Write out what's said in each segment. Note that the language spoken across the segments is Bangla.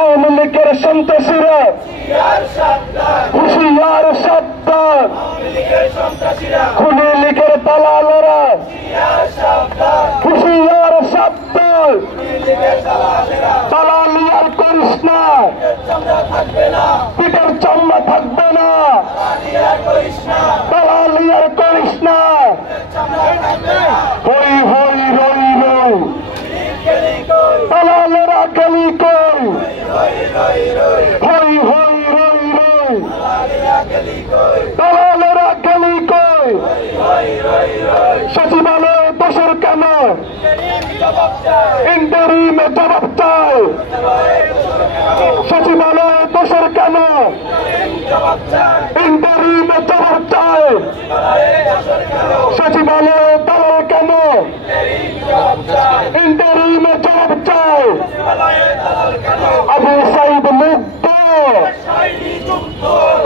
আওয়ামী লীগের সন্ত্রাসীরা হুঁশিয়ার সাবধান, খুনি লীগের দালালেরা হুঁশিয়ার সাবধান, দালালি আর করিস না, পিঠের চামড়া থাকবে না, দালালি আর করিস না, হই হই রই রই দালালেরা গেলি কই, হই হই রই রই দালালেরা গেলি কই, সচিবালয়ে দোষের কেন, ইন্টারিমে জবাব চাই, সচিবালয়ে দোষের কেন, ইন্টারিমে জবাব চাই, সচিবালয়ে দালাল কেন, ইন্টারিমে জবাব চাই, আবু সাইদ মুক্ত,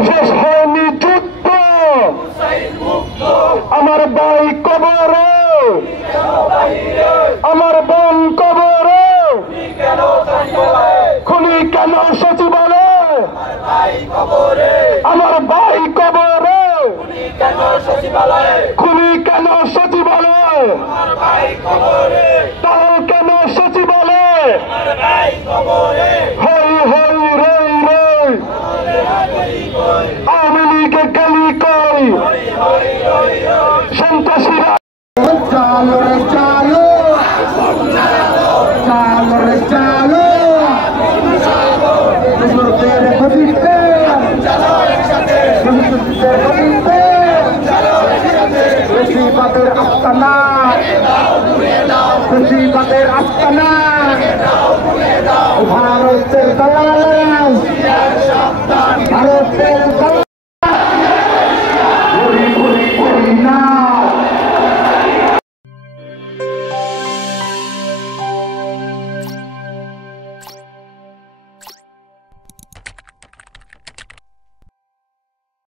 শেষ হয়নি যুদ্ধ, আমার ভাই কবরে, আমার বোন কবরে, খুনি কেন সচিবালয়, আমার ভাই কবরে, খুনি কেন সচিবালয়, তাও কেন সচিবালয়, হই হই রই রই আওয়ামী লীগে গেলি কই, সন্ত্রাসীরা চালো রে চালো, চালো রে চালো, বুজুর্গের গতিতে, বুজুর্গের গতিতে, বেশিরভাগের আস্তানা, বেশিরভাগের আস্তানা, ভারতের দালাল, ভারতের